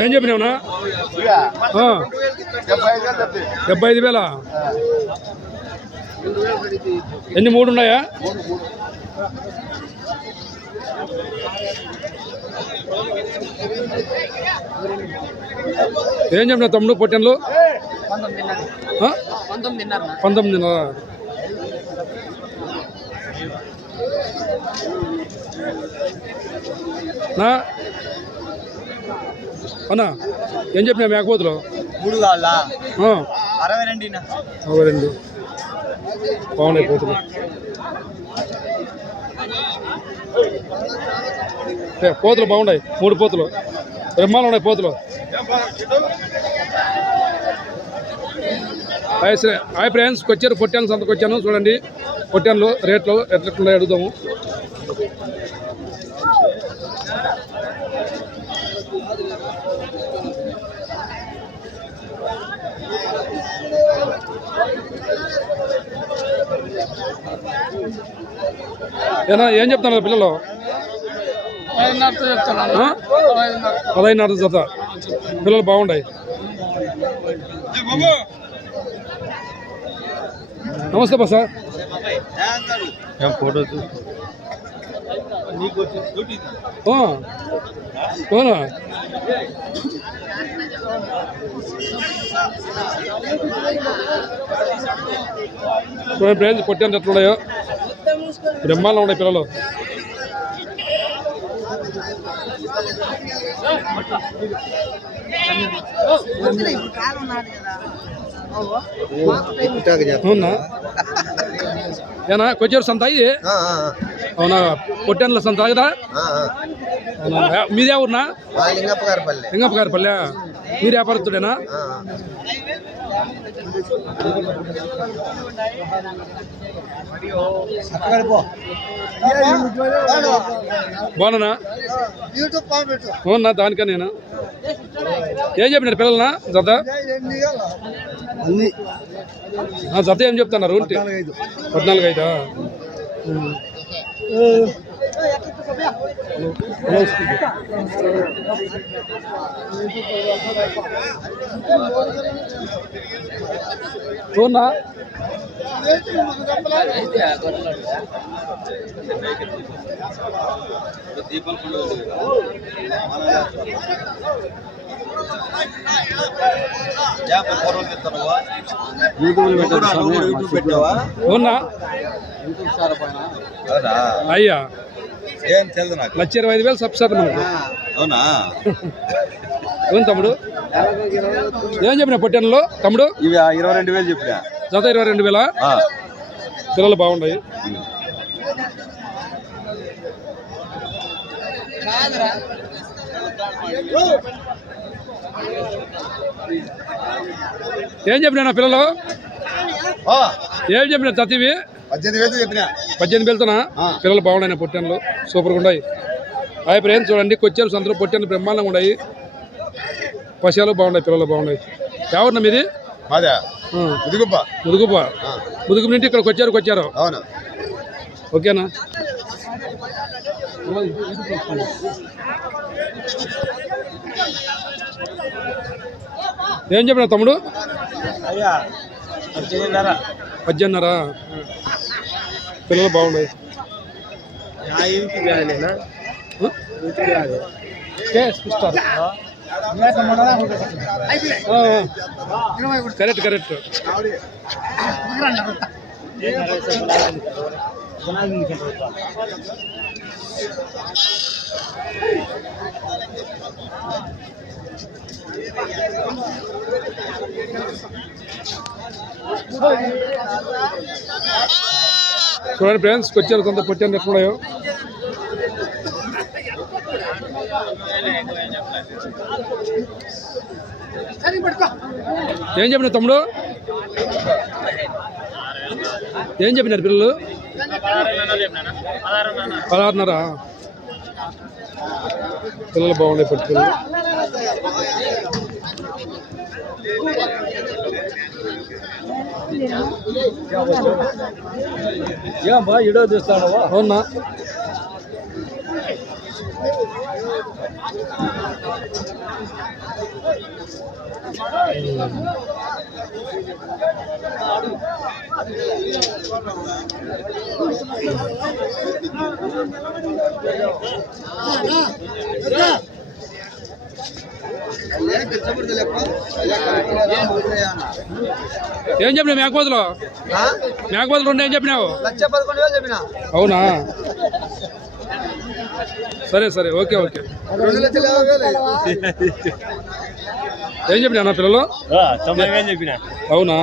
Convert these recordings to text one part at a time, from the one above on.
ఏం చెప్పినావునా? డెబ్బై ఐదు వేల? ఎన్ని మూడు ఉన్నాయా? ఏం చెప్పిన తమ్ముడు పొట్టెన్లు పంతొమ్మిది పంతొమ్మిదిన్నర నా? అన్నా ఏం చెప్పినా మేకపోతులు మూడు కావాలా? అరవై రెండు అవి రెండు. బాగున్నాయి పోతులు. పోతులు బాగున్నాయి. మూడు పోతులు. బ్రహ్మాలు ఉన్నాయి పోతులు. హాయ్ హాయ్ ఫ్రెండ్స్ వచ్చారు పొట్టాను సంతకు వచ్చాను. చూడండి పొట్టాన్లు రేట్లు ఎట్లెట్లున్నాయి అడుగుదాము. ఏనా ఏం చెప్తున్నారు పిల్లలు? పదహైదున్నర జత పిల్లలు బాగుంటాయి నమస్తే బా సార్. ఫోటో. అవునా చూడండి ఫ్రెండ్స్ ఎట్లున్నాయో బ్రహ్మాండంగా ఉన్నాయి పిల్లలు కాలం నాది కదా అవునా? ఏనా? కొచ్చేరు సంత ఇది? అవునా? పొట్టాన్ల సంత కదా? అవునా? మీదే ఊరినా? లింగప్ప గారి మీ మీరు వ్యాపారస్తుడేనా? బాగున్నా అవునా దానికా నేను ఏం చెప్పినారు పిల్లలనా? జత? జత ఏం చెప్తున్నారు? ఉంటే. పద్నాలుగు ఐదా. అవునా యూట్యూబ్ పెట్టావా? అవునా అయ్యా. ఏం తెలియదు నాకు. లక్ష ఇరవై ఐదు వేలు సబ్సిడీ మనకు. అవునా? ఏం తమ్ముడు? ఏం చెప్పిన పొట్టెనలో తమ్ముడు? ఇవి ఇరవై రెండు వేలు చెప్పినా? జత ఇరవై రెండు వేల. పిల్లలు బాగున్నాయి. ఏం చెప్పినా పిల్లలు? ఏం చెప్పిన జత ఇవి? పద్దెనిమిది వేలు చెప్పినా. పద్దెనిమిది వెళ్తున్నా ఆ. పిల్లలు బాగున్నాయి పొట్టెన్లు. సూపర్గా ఉన్నాయి. హాయ్ ఫ్రెండ్స్ చూడండి కొచ్చేరు సంతలో పొట్టెన్లు బ్రహ్మాండంగా ఉన్నాయి. పశాలు బాగున్నాయి పిల్లలు బాగున్నాయి. ఎవరిన మీది? మాదా. ఆ, ముదుగుబ్బ ముదుగుప. ఆ, ముదుగు నుండి ఇక్కడికి వచ్చారు వచ్చారు అవును. ఓకేనా ఏం చెప్పిన తమ్ముడు? అయ్యా పద్దెనిమిదిన్నర. పద్దెన్నర పిల్లలు బాగున్నాయి యూట్యూబ్ నేనా ఆ? కేఎస్ పుస్తకాలు. ఆ, ఆ. కరెక్ట్ కరెక్ట్ చూడండి ఫ్రెండ్స్ కొచ్చారు కొంత పొచ్చాను ఎప్పుడో ఏం చెప్పిన తమ్ముడు? ఏం చెప్పినారు పిల్లలు? పదహారున్నర. పిల్లలు బాగున్నాయి పట్టు పిల్లలు ఏం బా ఇడో తీస్తాడు అవునా ఏం చెప్పినా మేకపోతులు మేకపోతులు రెండు ఏం చెప్పినావు? అవునా? సరే సరే ఓకే ఓకే. ఏం చెప్పినా నా పిల్లలు? అవునా?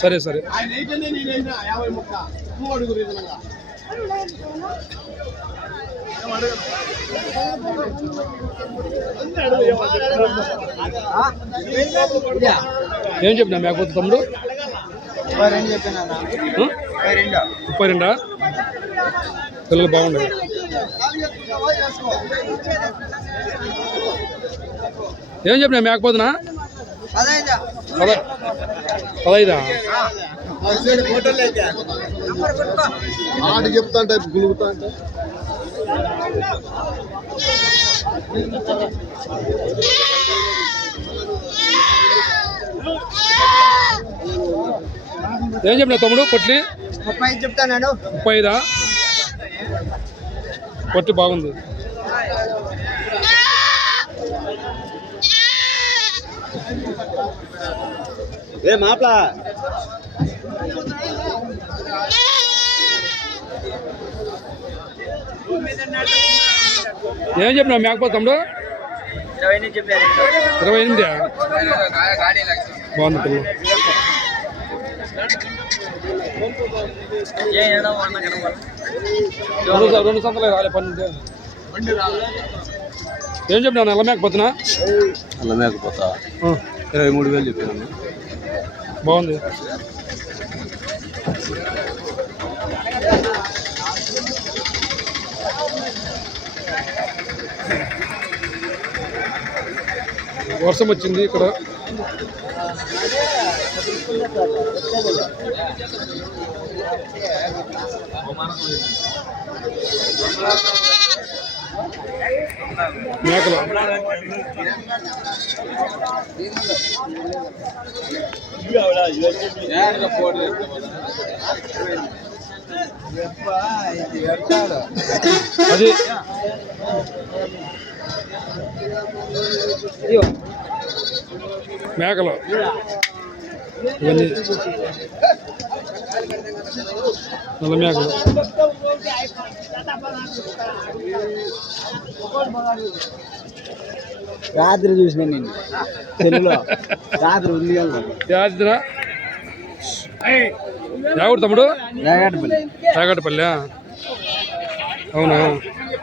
సరే సరే. ఏం చెప్పినా మేకపోతు తమ్ముడు? ముప్పై రెండు పిల్లలు బాగుండదు ఏం చెప్పినా మేకపోతున్నా పదైదా. ఆడు చెప్తా అంటే గులుగుతా అంటే? ఏం చెప్పినా తమ్ముడు? పొట్టి ముప్పై ఐదు చెప్తాను ముప్పై ఐదా? పొట్టి బాగుంది. ఏ మాప్లా? ఏం చెప్పినా మేకపోతే తమ్ముడు? ఇరవై ఎనిమిది బాగుంది పిల్లలు రెండు సంతలు రాలే పన్నెండు. ఏం చెప్పినా నల్ల మేకపోతున్నా అలా మేకపోతా ఇరవై మూడు వేలు చెప్పాను బాగుంది. వర్షం వచ్చింది ఇక్కడ మేకలు అది మేకలు. ఇవన్నీ. నల్ల మేకలు. రాత్రి చూసిన నేను తెలుగులో. రాత్రి ఉంది యాదిరా యావుడు తమ్ముడు. రాగడపల్లి తాగటపల్లి అవునా?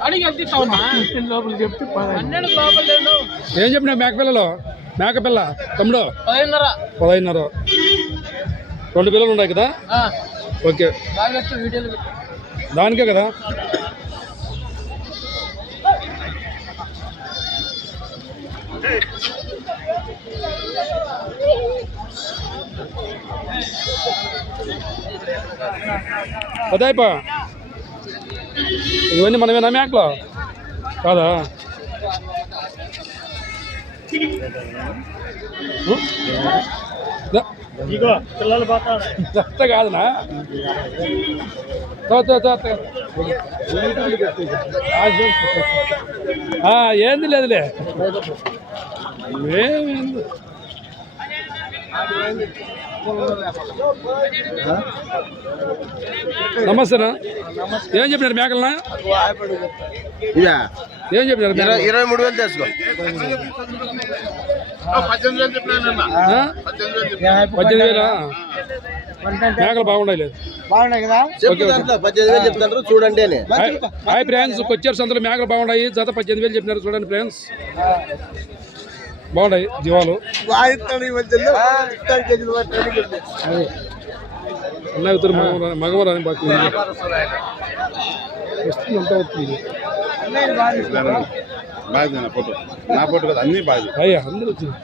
పోయితా ఓకే తమ్ముడు ఏం చెప్పినా మేక పిల్లలు? మేక పిల్ల తమ్ముడు? పదహైదున్నర. రెండు పిల్లలు ఉన్నాయి కదా? ఓకే. దానికే కదా? అదాయిపా ఇవన్నీ మనమేనా మేకలు కాదా. చెత్త కాదునా? ఏంది లేదులే ఏమైంది నమస్తేనా? ఏం చెప్పినారు మేకలనా? ఏం చెప్పినారు? ఇరవై మూడు వేలు తీసుకో ఆ? పద్దెనిమిది వేలా మేకలు బాగుండాలి చెప్తున్నారు చూడండి హాయ్ ఫ్రెండ్స్ కొచ్చేరు సంతలో మేకలు బాగున్నాయి. జత పద్దెనిమిది వేలు చెప్పినారు చూడండి ఫ్రెండ్స్. బాగున్నాయి జీవాలు? అన్న ఇద్దరు మగవారు మగవారు అని బాగా వస్తుంది అంతా వస్తుంది నా ఫోటో నా ఫోటో కదా అన్ని బాగా అయ్యా అందరూ వచ్చినాయి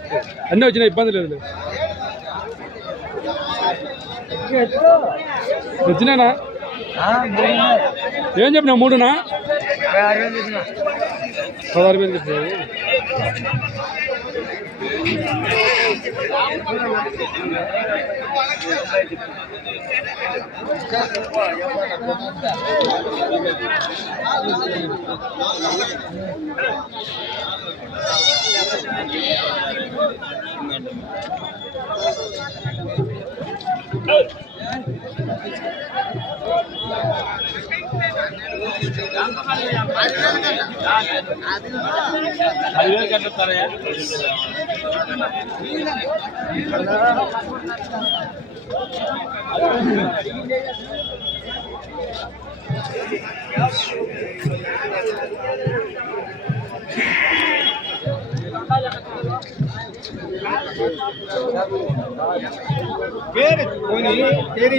అన్నీ వచ్చినాయి ఇబ్బంది లేదు వచ్చినానా ఏం చెప్పినా మూడునా? పదహారు వేలు చెప్పినావు. Hey! పదివేలు కట్టేస్తారయ్యా పేరు కొని తేరీ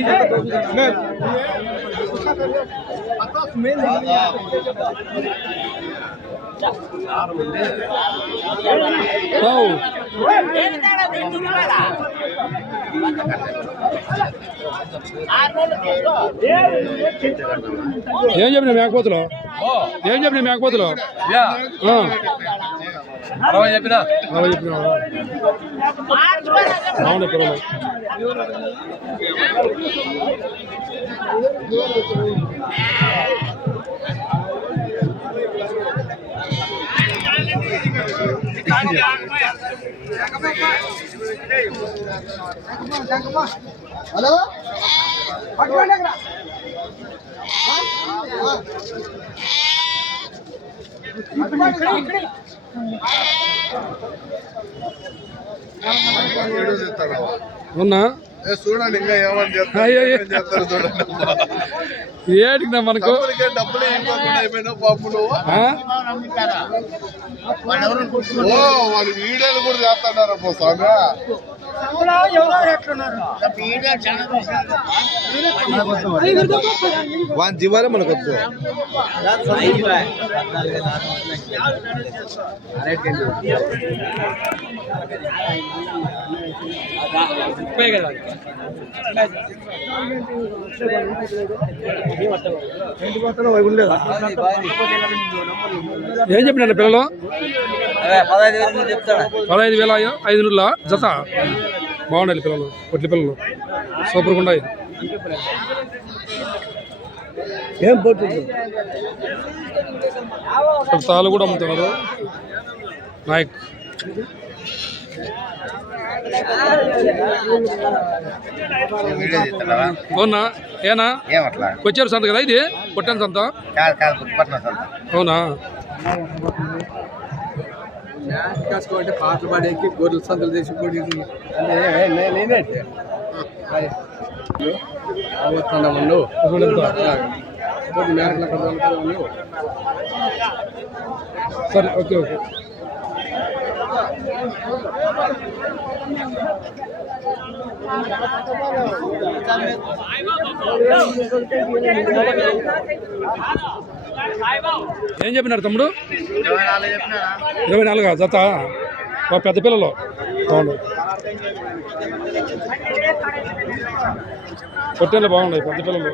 ఏం చెప్పిన మేకపోతులు? ఏం చెప్పిన మేకపోతులు. అరవై చెప్పినా? అలా చెప్పినావా? బాగున్నాయి పిల్లలు. హలో? పట్టుకోండి అక్కడ. ఉన్నా చూడండి ఇంకా ఏమని అయ్యో, అయ్యో. చేస్తారు చూడండి ఏటికి నా మనకు డబ్బులకే డబ్బులు ఇవ్వకుండా అయిపోయినావు పాపు నువ్వు ఆ? ఓ వాళ్ళు వీడియోలు కూడా చేస్తున్నారు అప్ప స్వామి వాని జీవాలే మనకు వద్దు ఏం చెప్పిన పిల్లలు? పదహైదు వేలు ఐదు నూరుల జత? బాగుండాలి పిల్లలు పొట్లి పిల్లలు. సూపర్గా ఉన్నాయి. ఏం తాళ్ళు కూడా అమ్ముతున్నారు. నాయక్. అవునా? ఏనా? ఏమట్లా? వచ్చారు సంత కదా ఇది? పొట్టాను సంత? అవునా పాటలు పాడేకి గొర్రెల సందులు తెచ్చి పొడి నేనే అవతున్నాము అసలు ఎంత? కొద్ది మేకల కదలు సరే ఓకే ఓకే. ఏం చెప్పినారు తమ్ముడు? ఇరవై నాలుగు? జత? పెద్ద పిల్లలు. అవును. పొట్టేళ్ళు బాగున్నాయి పెద్ద పిల్లలు.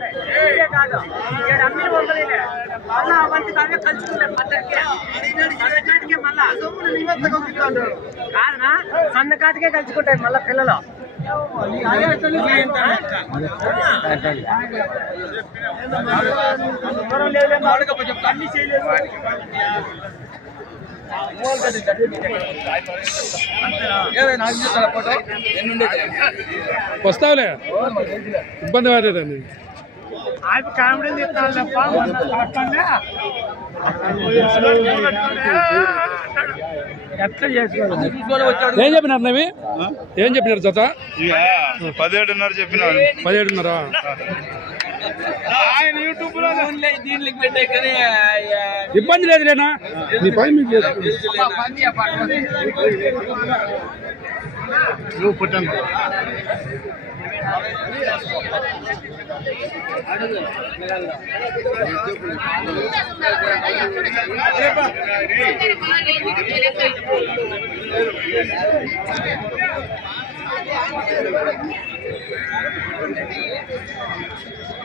కాదనా సన్నకాటికే కలుసుకుంటాయి మళ్ళీ పిల్లలు. అన్ని చేయలేదు వస్తావులే. ఇబ్బంది పడేదండి. ఆయన కామెడీ చెప్తాను తప్ప ఎట్లా చేసుకోవాలి? ఏం చెప్పినారు నవి? ఆయన యూట్యూబ్లో దీనికి పెట్టే కానీ ఇబ్బంది లేదు లేనా నీ పై మీకు నువ్వు Thank you.